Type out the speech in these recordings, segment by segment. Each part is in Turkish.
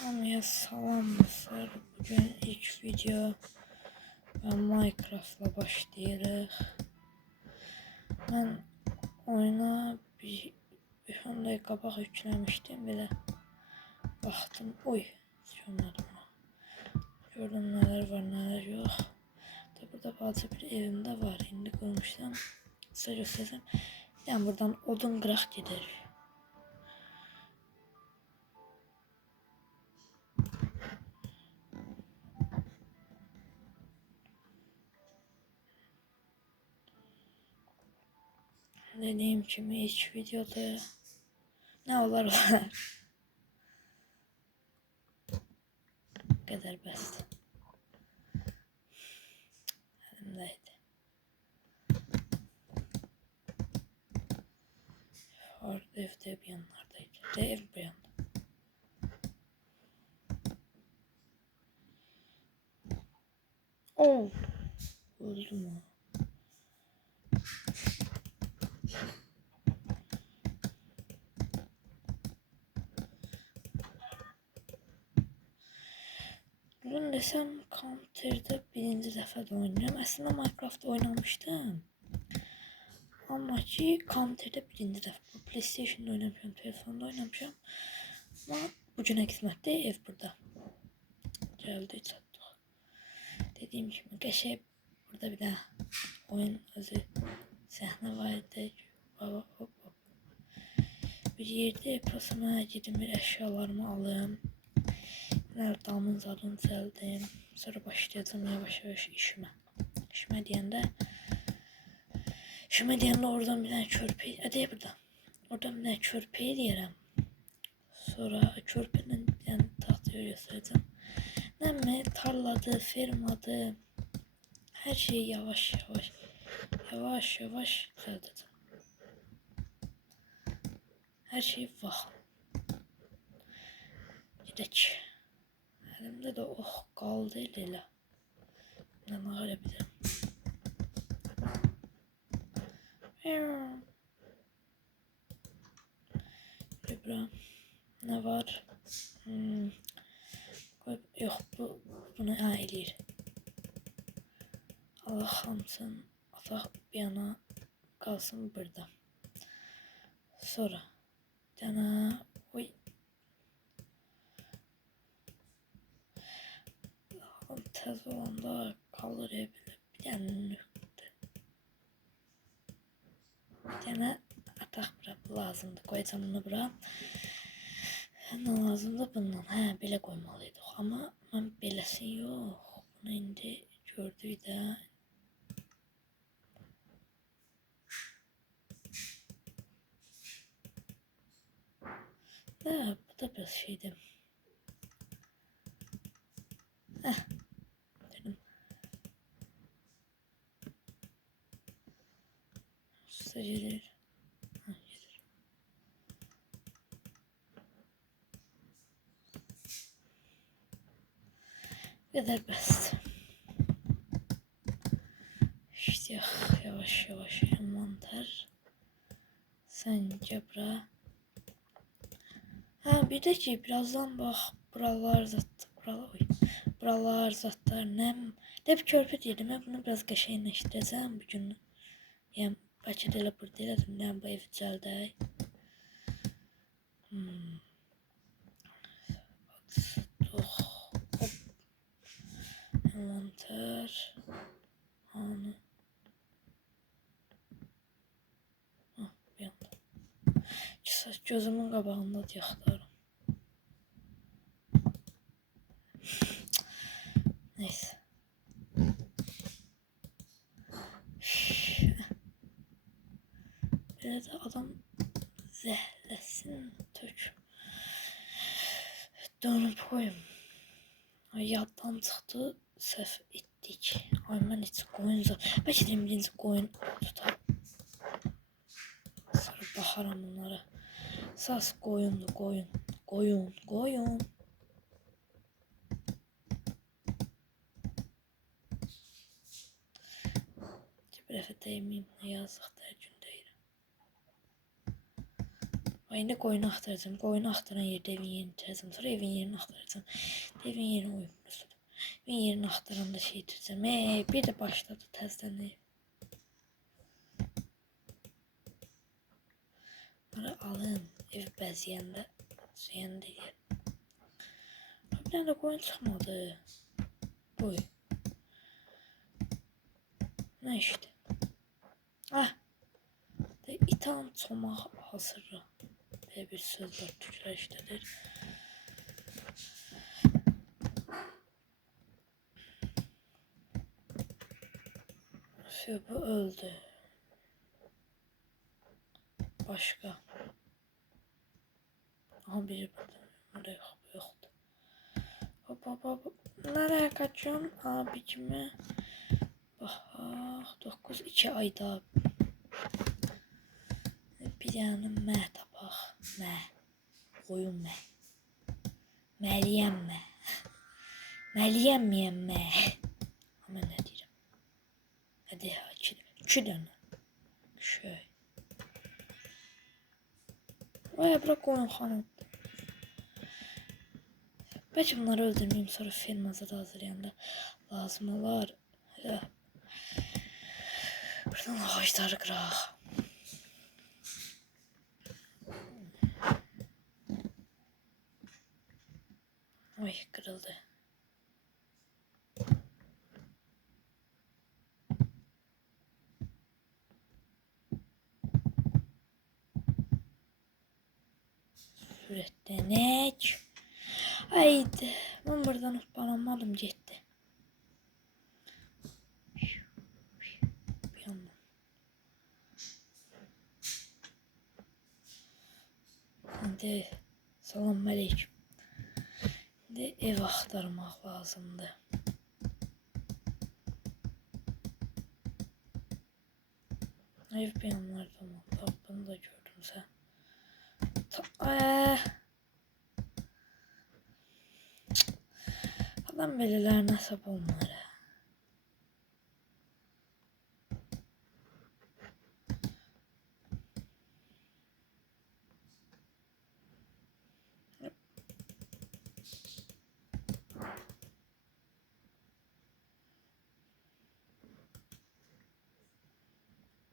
Hamıya salam dostlar. Bugün ilk video ve Minecraft'la başlayırıq. Ben oyuna bir 10 dəqiqə qabaq yükləmişdim. Belə baxdım. Oy, görmədim. Gördüm neler var, neler yok. Burada bazı bir evimde var. İndi qurmuşam. Size göstereceğim. Yani buradan odun qıraq gedər. Dediğim gibi ilk videoda ne olar olar. Bu kadar bəsdir. Əlimdəydi. Evde bir yanlardaydı. Ev bir yanda. Oh! Öldüm o. Bugün desem Counter'da birinci defa da oynuyorum. Aslında Minecraft oynamıştım. Ama ki Counter'da birinci defa. PlayStation'da oynamışım, telefonda oynamışım. Ama bugüne kısmette ev burada. Geldi çattık. Dediğim gibi geçe burada bir daha oyun özü sahne vardı. Hop hop. Bir yerde prosama gidip bir eşyalarımı alım. Damın zadını celdim. Sonra başlayacağım yavaş yavaş işime. İşime deyəndə oradan bir tane körpe, hadi burada. Oradan bir tane körpe deyərəm. Sonra körpenin yani tahtaya göstereceğim. Neyse tarladı, fermadı. Her şeyi yavaş yavaş düzelteceğim. Her şey var. Gidelim. Elimde de oh kaldı elə. Ne yapabilirim? Bura ne var? Yok bunu eləyir. Allah hamsın. Ataq bir yana kalsın burada. Sonra dana oy. Tez olanda kalır evde. Bir tane atak bura lazımdı. Koyacağım bunu bura. Ne lazımdı bundan? He belə koymalıydık. Ama ben beləsi yok. Bunu indi gördük de. Da bu da biraz şeydi. Heh. Dedim. Usta gelir. Gelir. Bu kadar basit. İşte yavaş yavaş envanter. Sence bura. Ha bir de ki birazdan bak buralar zatlar nem. De bir körpü dedim. Ben bunu biraz qəşəngləşdirəcəm bugün. Yani bəlkə də elə burada elədim. Yəni bu ev düzəldək. Hop. Envanter. Anı. Bir anda. Gözümün qabağında yaxlarım. Neyse. Böyle de adam zəhləsin tök. Dönüp koyayım. Ay yaddan çıxdı. Səhv etdik. Ay mən heç qoyun bəlkə də birinci qoyun tutar. Sonra baxaram bunlara. Sas qoyundu qoyun. Bir dəfə deyimiyim, yazıq da gün deyirəm. Yine koyunu aktaracağım. Koyunu aktaran yerde evin yerini çizeceğim. Sonra evin yerini aktaracağım. Evin yerini uyumlu tutup. Evin yerini aktaran da şey çizeceğim. Bir de başladı tezden ev. Bana alın. Ev beziyende. Ziyende yer. Bir tane de koyun çıkmadı. Boy. Ne işte. Ah. De itham çomaq hazırı. Böyle bir söz var. Türkler işledir. Bu öldü. Başka. Aha biri burada. Burada yok. Bu yoktu. Hop. Nereye kaçıyorsun abicime? Bak 9-2 ayda. Bir tane mə tapaq. Mə. Qoyun mə. Məliyəm mə. Məliyəm miyəm mə. Ama ne diyeceğim? Hadi ya 2 tane. Şöyle. Vay bırak koyun hanım. Belki bunları öldürmeyeyim sonra film hazırlayanda lazım olur. Ya. Buradan ağaçları kıraq. Oy kırıldı. Sürətlənek. Haydi. Ben buradan ıhbalanmadım gitti. Bir yandan. Şimdi salam aleyküm. Şimdi ev axtarmaq lazımdı. Ev bir yanlarda olmalı. Bunu da gördüm sen. Adam belirler nasıl olmalı.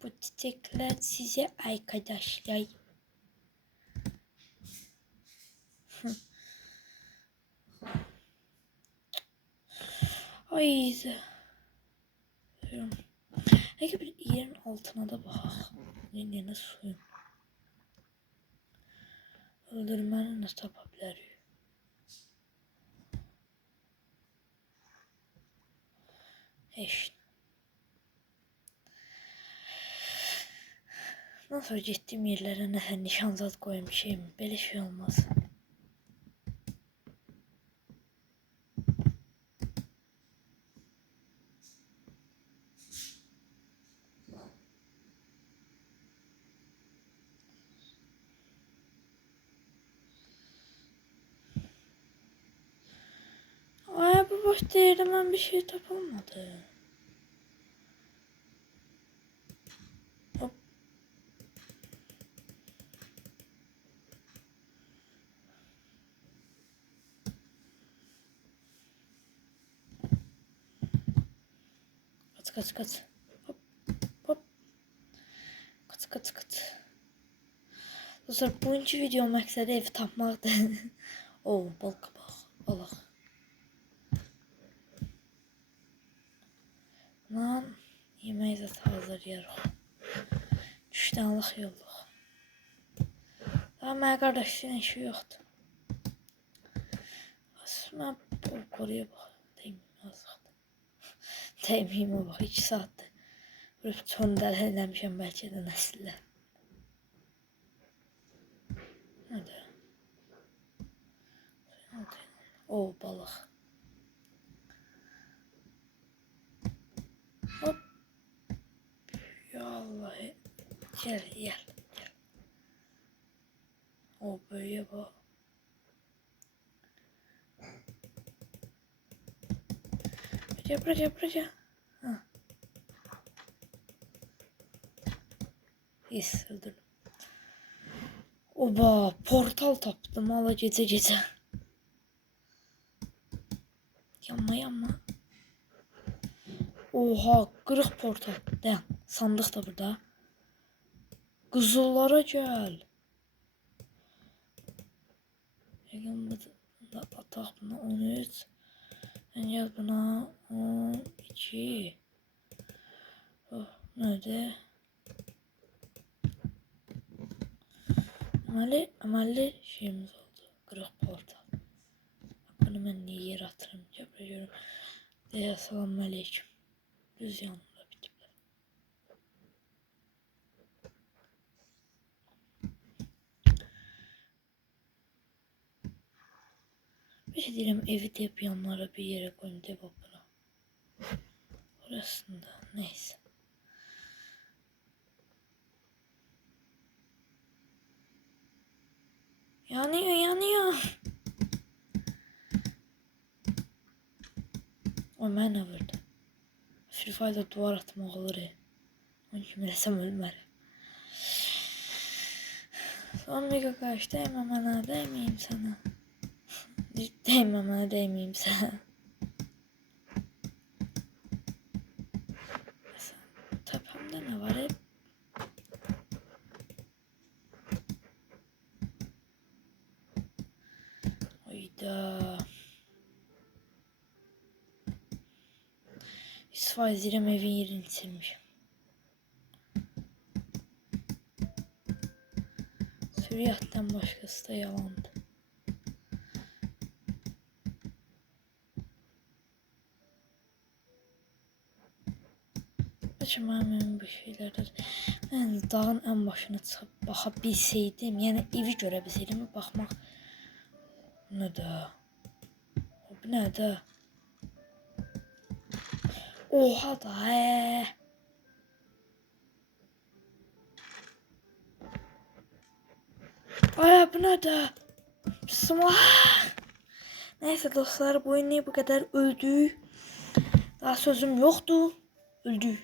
Bu çiçekler size arkadaşlar. Ay. Peki bir yerin altına da bak. Ne suyum. Öldürməni nasıl tapa bilərik? Heç. Nasıl getdiyim yerlərə nəsə nişanzad qoymuşam. Belə şey olmaz. Ay bu boş değil, ben bir şey tapamadım. Hop. Kaç. Hop. Kaç. Dostlar bugünkü video məqsədi ev tapmaqdır. Bal qabaq. Allah. Lan yemeği zaten hazırlayarıq. Düşdənlıq yolluq. Daha mənə qardaşın işi yoxdur. Mən bu koruya bax. Dəymiyim o bax 2 saatdir. Vurub çöndəl eləmişəm bəlkə də nəsillə. Nədir? Balıq. Hop. Ya Allah'ı. Gel. Böyle bak. Buraya. Ha. Yes, öldürdüm. Oba, portal tapdım hala gece. Yanma yanma. Oha, kırık portal. Dayan, sandık da burada. Qızıllara gel. Yəqin bunda ataq buna 13. Gel buna 12. Oh, nerede? Əməlli şeyimiz oldu. Qırıq portal. Bunu mən niyə yer atırım? Gəbirəm. Deyə salam əleykum. Düz yanımda bitiblər. Bir şey deyirəm, evi deyib yanlara bir yere koyayım deyib buna. Orasında neyse. Yanıyor. O mənə vurdu. Free Fire'da duvar atmaq olur. Onun kimi rəsəm ölmər. Son mega karşı değmem ana, değmeyeyim sana. Değmem ana, değmeyeyim sana. Tepemde ne var hep? Oyda. İsfaizlerim evin yerini silmişim. Süriyattan başkası da yalandı. Açmam bu şeylerdir. Ben dağın en başına çıkıp bakabilseydim, yani evi görebilseydim, bakmak ne de. Bu ne de? Oha da Ay bu ne de? Bismillah. Neyse dostlar, bu oyunu bu kadar öldü. Daha sözüm yoktu. Öldü.